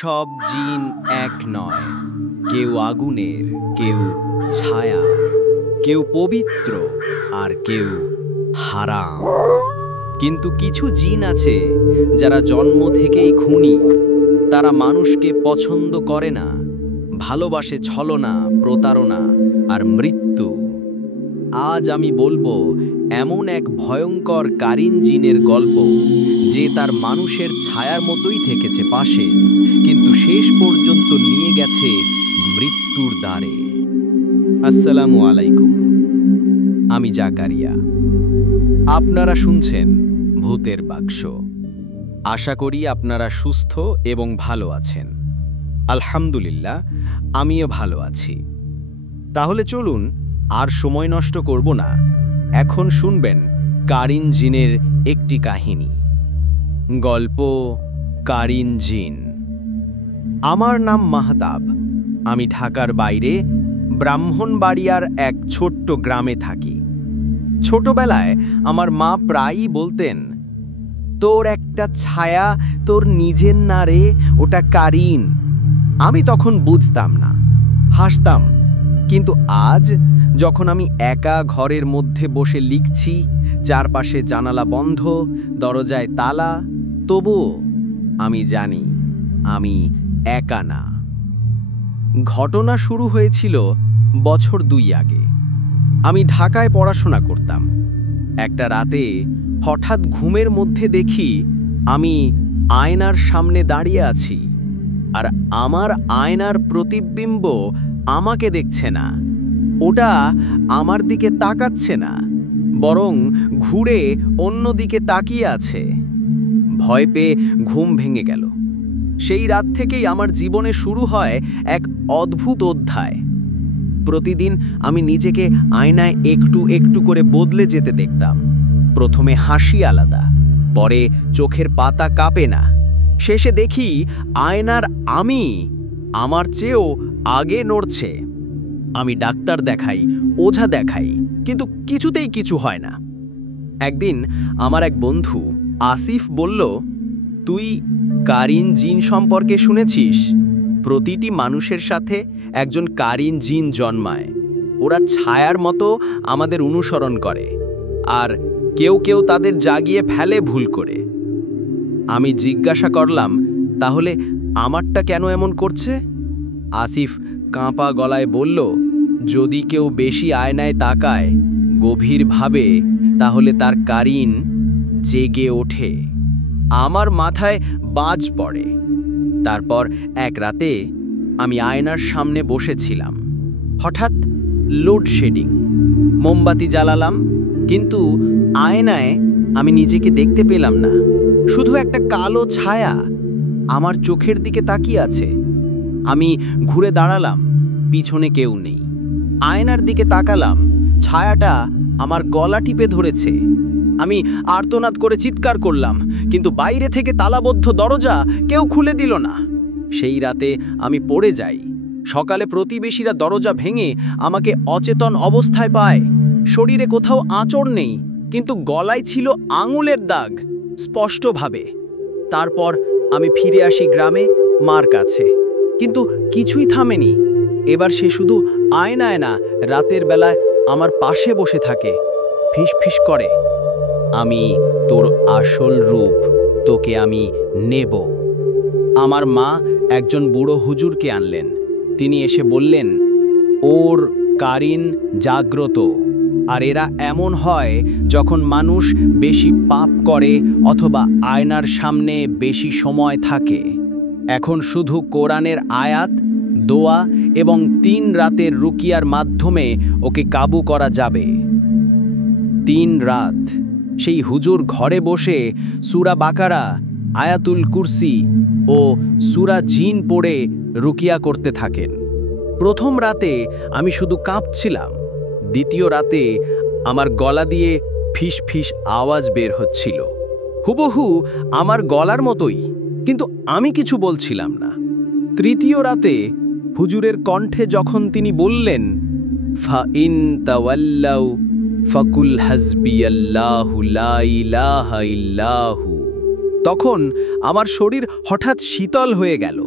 সব জিন এক নয়, কেউ আগুনের, কেউ ছায়া, কেউ পবিত্র আর কেউ হারাম। কিন্তু কিছু জিন আছে যারা জন্ম থেকেই খুনি। তারা মানুষকে পছন্দ করে না, ভালোবাসে ছলনা, প্রতারণা আর মৃত্যু। আজ আমি বলবো এমন এক ভয়ঙ্কর কারিন জিনের গল্প, যে তার মানুষের ছায়ার মতোই থেকেছে পাশে, কিন্তু শেষ পর্যন্ত নিয়ে গেছে মৃত্যুর দ্বারে। আসসালামু আলাইকুম, আমি জাকারিয়া। আপনারা শুনছেন ভূতের বাক্স। আশা করি আপনারা সুস্থ এবং ভালো আছেন। আলহামদুলিল্লাহ, আমিও ভালো আছি। তাহলে চলুন আর সময় নষ্ট করব না, এখন শুনবেন কারিন জিনের একটি কাহিনী। গল্প কারিন জিন। আমার নাম মাহতাব। আমি ঢাকার বাইরে ব্রাহ্মণবাড়িয়ার এক ছোট্ট গ্রামে থাকি। ছোটবেলায় আমার মা প্রায়ই বলতেন, তোর একটা ছায়া তোর নিজের না রে, ওটা কারিন। আমি তখন বুঝতাম না, হাসতাম। কিন্তু আজ যখন আমি একা ঘরের মধ্যে বসে লিখছি, চারপাশে জানালা বন্ধ, দরজায় তালা, তবুও আমি জানি আমি একা না। ঘটনা শুরু হয়েছিল বছর 2 আগে। আমি ঢাকায় পড়াশোনা করতাম। একটা রাতে হঠাৎ ঘুমের মধ্যে দেখি আমি আয়নার সামনে দাঁড়িয়ে আছি, আর আমার আয়নার প্রতিবিম্ব আমাকে দেখছে না। ওটা আমার দিকে তাকাচ্ছে না, বরং ঘুরে অন্যদিকে তাকিয়ে আছে। ভয় পেয়ে ঘুম ভেঙে গেল। সেই রাত থেকেই আমার জীবনে শুরু হয় এক অদ্ভুত অধ্যায়। প্রতিদিন আমি নিজেকে আয়নায় একটু একটু করে বদলে যেতে দেখতাম। প্রথমে হাসি আলাদা, পরে চোখের পাতা কাঁপে না। শেষে দেখি আয়নার আমি আমার চেয়েও আগে নড়ছে। আমি ডাক্তার দেখাই, ওঝা দেখাই, কিন্তু কিছুতেই কিছু হয় না। একদিন আমার এক বন্ধু আসিফ বলল, তুই কারিন জিন সম্পর্কে শুনেছিস? প্রতিটি মানুষের সাথে একজন কারিন জিন জন্মায়। ওরা ছায়ার মতো আমাদের অনুসরণ করে, আর কেউ কেউ তাদের জাগিয়ে ফেলে ভুল করে। আমি জিজ্ঞাসা করলাম, তাহলে আমারটা কেন এমন করছে? আসিফ কাঁপা গলায় বলল, যদি কেউ বেশি আয়নায় তাকায় গভীরভাবে, তাহলে তার কারিন জেগে ওঠে। আমার মাথায় বাজ পড়ে। তারপর এক রাতে আমি আয়নার সামনে বসেছিলাম। হঠাৎ লোডশেডিং। মোমবাতি জ্বালালাম, কিন্তু আয়নায় আমি নিজেকে দেখতে পেলাম না। শুধু একটা কালো ছায়া আমার চোখের দিকে তাকিয়ে আছে। আমি ঘুরে দাঁড়ালাম, পিছনে কেউ নেই। আয়নার দিকে তাকালাম, ছায়াটা আমার গলা টিপে ধরেছে। আমি আর্তনাদ করে চিৎকার করলাম, কিন্তু বাইরে থেকে তালাবদ্ধ দরজা কেউ খুলে দিল না। সেই রাতে আমি পড়ে যাই। সকালে প্রতিবেশীরা দরজা ভেঙে আমাকে অচেতন অবস্থায় পায়। শরীরে কোথাও আঁচড় নেই, কিন্তু গলায় ছিল আঙুলের দাগ স্পষ্টভাবে। তারপর আমি ফিরে আসি গ্রামে, মার কাছে। কিন্তু কিছুই থামেনি। এবার সে শুধু আয়নায় না, রাতের বেলায় আমার পাশে বসে থাকে, ফিসফিস করে, আমি তোর আসল রূপ, তোকে আমি নেব। আমার মা একজন বুড়ো হুজুরকে আনলেন। তিনি এসে বললেন, ওর কারিন জাগ্রত, আর এরা এমন হয় যখন মানুষ বেশি পাপ করে অথবা আয়নার সামনে বেশি সময় থাকে। এখন শুধু কোরআনের আয়াত, দোয়া এবং 3 রাতের রুকিয়ার মাধ্যমে ওকে কাবু করা যাবে। 3 রাত সেই হুজুর ঘরে বসে সূরা বাকারা, আয়াতুল কুরসি ও সূরা জিন পড়ে রুকিয়া করতে থাকেন। প্রথম রাতে আমি শুধু কাঁপছিলাম। দ্বিতীয় রাতে আমার গলা দিয়ে ফিস ফিস আওয়াজ বের হচ্ছিল, হুবহু আমার গলার মতোই, কিন্তু আমি কিছু বলছিলাম না। তৃতীয় রাতে হুজুরের কণ্ঠে যখন তিনি বললেন, ফা ইন তাওয়াল্লাউ ফাকুল হাসবিয়াল্লাহু লা ইলাহা ইল্লাহু, তখন আমার শরীর হঠাৎ শীতল হয়ে গেল।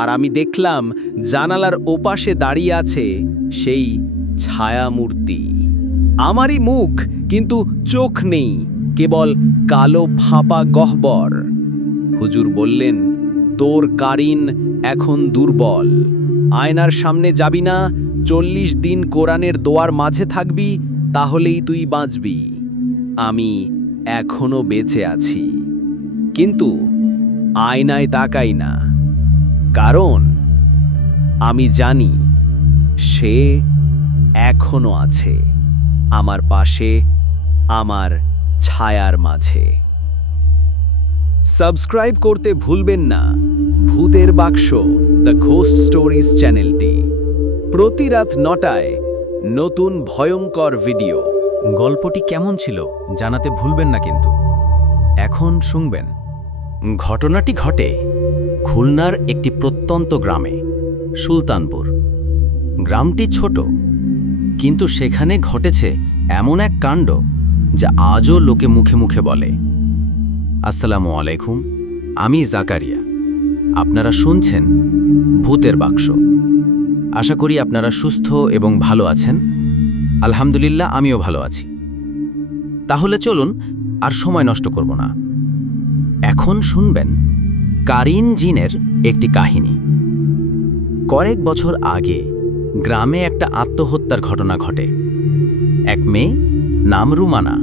আর আমি দেখলাম জানালার ওপাশে দাঁড়িয়ে আছে সেই ছায়ামূর্তি। আমারই মুখ, কিন্তু চোখ নেই, কেবল কালো ফাঁপা গহ্বর। হুজুর বললেন, তোর কারিন এখন দুর্বল। আয়নার সামনে যাবি না, 40 দিন কোরআনের দোয়ার মাঝে থাকবি, তাহলেই তুই বাঁচবি। আমি এখনো বেঁচে আছি, কিন্তু আয়নায় তাকাই না, কারণ আমি জানি সে এখনো আছে আমার পাশে, আমার ছায়ার মাঝে। সাবস্ক্রাইব করতে ভুলবেন না ভূতের বাক্স দ্য ঘোস্ট স্টোরিজ চ্যানেলটি। প্রতি রাত 9টায় নতুন ভয়ঙ্কর ভিডিও। গল্পটি কেমন ছিল জানাতে ভুলবেন না কিন্তু। এখন শুনবেন। ঘটনাটি ঘটে খুলনার একটি প্রত্যন্ত গ্রামে, সুলতানপুর। গ্রামটি ছোট, কিন্তু সেখানে ঘটেছে এমন এক কাণ্ড যা আজও লোকে মুখে মুখে বলে। আসসালামু আলাইকুম, আমি জাকারিয়া। আপনারা শুনছেন ভূতের বাক্স। আশা করি আপনারা সুস্থ এবং ভালো আছেন। আলহামদুলিল্লাহ, আমিও ভালো আছি। তাহলে চলুন আর সময় নষ্ট করব না। এখন শুনবেন কারিন জিনের একটি কাহিনী। কয়েক বছর আগে গ্রামে একটা আত্মহত্যার ঘটনা ঘটে। এক মেয়ে, নাম রুমানা,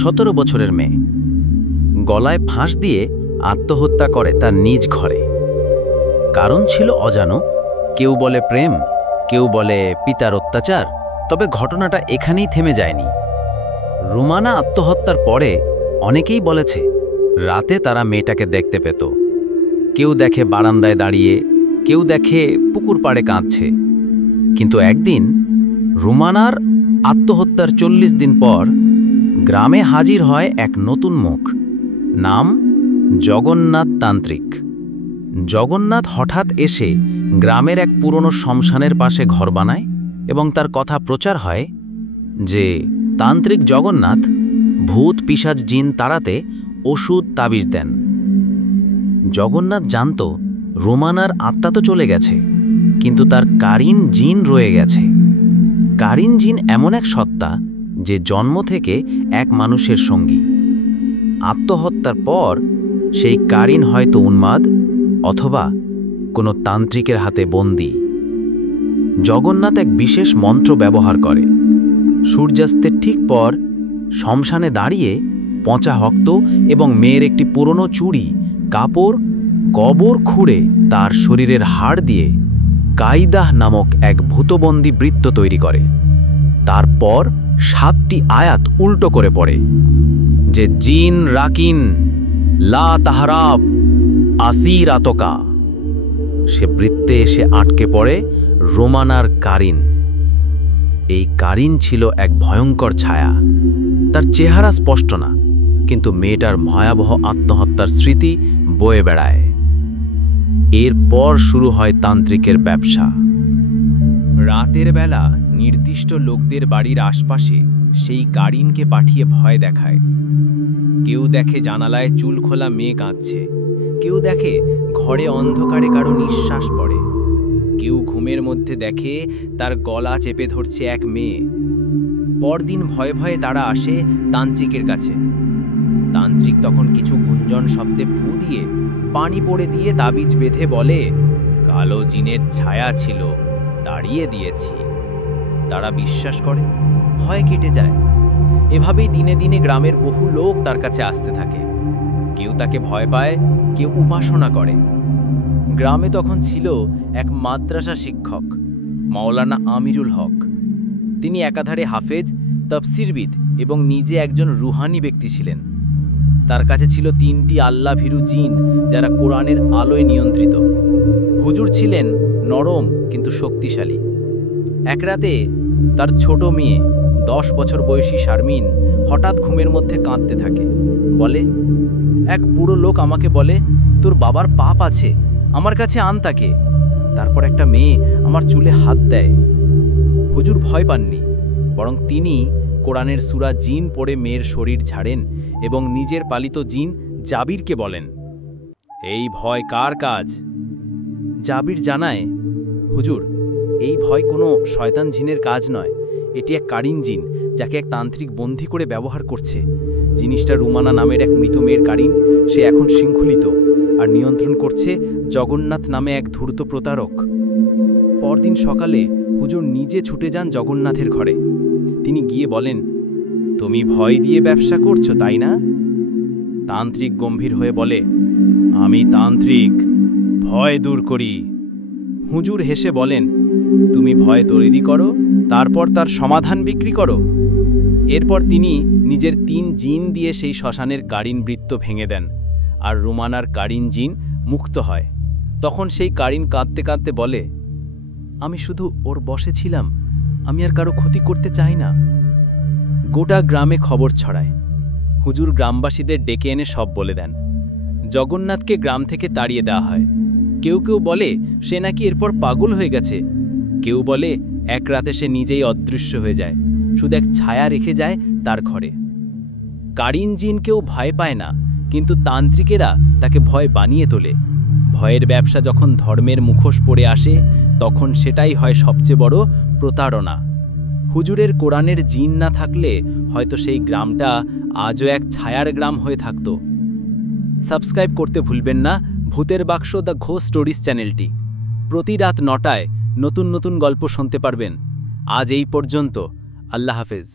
17 বছরের মেয়ে, গলায় ফাঁস দিয়ে আত্মহত্যা করে তার নিজ ঘরে। কারণ ছিল অজানো। কেউ বলে প্রেম, কেউ বলে পিতার অত্যাচার। তবে ঘটনাটা এখানেই থেমে যায়নি। রুমানা আত্মহত্যার পরে অনেকেই বলেছে রাতে তারা মেয়েটাকে দেখতে পেত। কেউ দেখে বারান্দায় দাঁড়িয়ে, কেউ দেখে পুকুর পাড়ে কাঁদছে। কিন্তু একদিন রুমানার আত্মহত্যার 40 দিন পর গ্রামে হাজির হয় এক নতুন মুখ। নাম জগন্নাথ তান্ত্রিক। জগন্নাথ হঠাৎ এসে গ্রামের এক পুরনো শ্মশানের পাশে ঘর বানায় এবং তার কথা প্রচার হয় যে তান্ত্রিক জগন্নাথ ভূত পিশাচ জিন তাড়াতে ওষুধ তাবিজ দেন। জগন্নাথ জানত রুমানার আত্মা তো চলে গেছে, কিন্তু তার কারিন জিন রয়ে গেছে। কারিন জিন এমন এক সত্তা যে জন্ম থেকে এক মানুষের সঙ্গী। আত্মহত্যার পর সেই কারিন হয়তো উন্মাদ অথবা কোনো তান্ত্রিকের হাতে বন্দী। জগন্নাথ এক বিশেষ মন্ত্র ব্যবহার করে। সূর্যাস্তের ঠিক পর শ্মশানে দাঁড়িয়ে পচা রক্ত এবং মেয়ের একটি পুরনো চুড়ি, কাপড়, কবর খুঁড়ে তার শরীরের হাড় দিয়ে কাইদাহ নামক এক ভূতবন্দী বৃত্ত তৈরি করে। তারপর 7টি আয়াত উল্টো করে পড়ে যে জিন রাকিন লা তাহরাব আসির আতকা। সে বৃত্তে এসে আটকে পড়ে রোমানার কারিন। এই কারিন ছিল এক ভয়ঙ্কর ছায়া। তার চেহারা স্পষ্ট না, কিন্তু মেয়েটার ভয়াবহ আত্মহত্যার স্মৃতি বয়ে বেড়ায়। এরপর শুরু হয় তান্ত্রিকের ব্যবসা। রাতের বেলা নির্দিষ্ট লোকদের বাড়ির আশপাশে সেই কারিনকে পাঠিয়ে ভয় দেখায়। কেউ দেখে জানালায় চুল খোলা মেয়ে কাঁদছে, কেউ দেখে ঘরে অন্ধকারে কারো নিঃশ্বাস পড়ে, কেউ ঘুমের মধ্যে দেখে তার গলা চেপে ধরছে এক মেয়ে। পরদিন ভয়ে ভয়ে তারা আসে তান্ত্রিকের কাছে। তান্ত্রিক তখন কিছু গুঞ্জন শব্দে ফু দিয়ে, পানি পড়ে দিয়ে তাবিজ বেঁধে বলে, কালো জিনের ছায়া ছিল, তাড়িয়ে দিয়েছি। তারা বিশ্বাস করে, ভয় কেটে যায়। এভাবেই দিনে দিনে গ্রামের বহু লোক তার কাছে আসতে থাকে। কেউ তাকে ভয় পায়, কেউ উপাসনা করে। গ্রামে তখন ছিল এক মাদ্রাসা শিক্ষক, মাওলানা আমিরুল হক। তিনি একাধারে হাফেজ, তাফসিরবিদ এবং নিজে একজন রুহানি ব্যক্তি ছিলেন। তার কাছে ছিল 3টি আল্লাভীরু জিন, যারা কোরআনের আলোয় নিয়ন্ত্রিত। হুজুর ছিলেন নরম কিন্তু শক্তিশালী। এক রাতে তার ছোট মেয়ে 10 বছর বয়সী শারমিন হঠাৎ ঘুমের মধ্যে কাঁদতে থাকে। বলে, এক বুড়ো লোক আমাকে বলে তোর বাবার পাপ আছে, আমার কাছে আন তাকে। তারপর একটা মেয়ে আমার চুলে হাত দেয়। হুজুর ভয় পাননি, বরং তিনি কোরআনের সূরা জিন পড়ে মেয়ের শরীর ঝাড়েন এবং নিজের পালিত জিন জাবিরকে বলেন, এই ভয় কার কাজ? জাবির জানায়, হুজুর, এই ভয় কোনো শয়তান জিনের কাজ নয়, এটি এক কারিন জিন যাকে এক তান্ত্রিক বন্দী করে ব্যবহার করছে। জিনিসটা রুমানা নামের এক মৃত মেয়ের কারিন। সে এখন শৃঙ্খলিত আর নিয়ন্ত্রণ করছে জগন্নাথ নামে এক ধূর্ত প্রতারক। পরদিন সকালে হুজুর নিজে ছুটে যান জগন্নাথের ঘরে। তিনি গিয়ে বলেন, তুমি ভয় দিয়ে ব্যবসা করছো, তাই না? তান্ত্রিক গম্ভীর হয়ে বলে, আমি তান্ত্রিক, ভয় দূর করি। হুজুর হেসে বলেন, তুমি ভয় তৈরি করো, তারপর তার সমাধান বিক্রি করো। এরপর তিনি নিজের 3 জিন দিয়ে সেই শ্মশানের কারিন বৃত্ত ভেঙে দেন, আর রুমানার কারিন জিন মুক্ত হয়। তখন সেই কারিন কাঁদতে কাঁদতে বলে, আমি শুধু ওর বসে ছিলাম, আমি আর কারো ক্ষতি করতে চাই না। গোটা গ্রামে খবর ছড়ায়। হুজুর গ্রামবাসীদের ডেকে এনে সব বলে দেন। জগন্নাথকে গ্রাম থেকে তাড়িয়ে দেওয়া হয়। কেউ কেউ বলে সে নাকি এরপর পাগল হয়ে গেছে, কেউ বলে এক রাতে সে নিজেই অদৃশ্য হয়ে যায়, শুধু এক ছায়া রেখে যায় তার ঘরে। কারিন জিন কেউ ভয় পায় না, কিন্তু তান্ত্রিকেরা তাকে ভয় বানিয়ে তোলে। ভয়ের ব্যবসা যখন ধর্মের মুখোশ পড়ে আসে, তখন সেটাই হয় সবচেয়ে বড় প্রতারণা। হুজুরের কোরআনের জিন না থাকলে হয়তো সেই গ্রামটা আজও এক ছায়ার গ্রাম হয়ে থাকত। সাবস্ক্রাইব করতে ভুলবেন না ভূতের বাক্স দ্য ঘোস্ট স্টোরিজ চ্যানেলটি। প্রতি রাত 9টায় নতুন নতুন গল্প শুনতে পারবেন। আজ এই পর্যন্ত। আল্লাহ হাফেজ।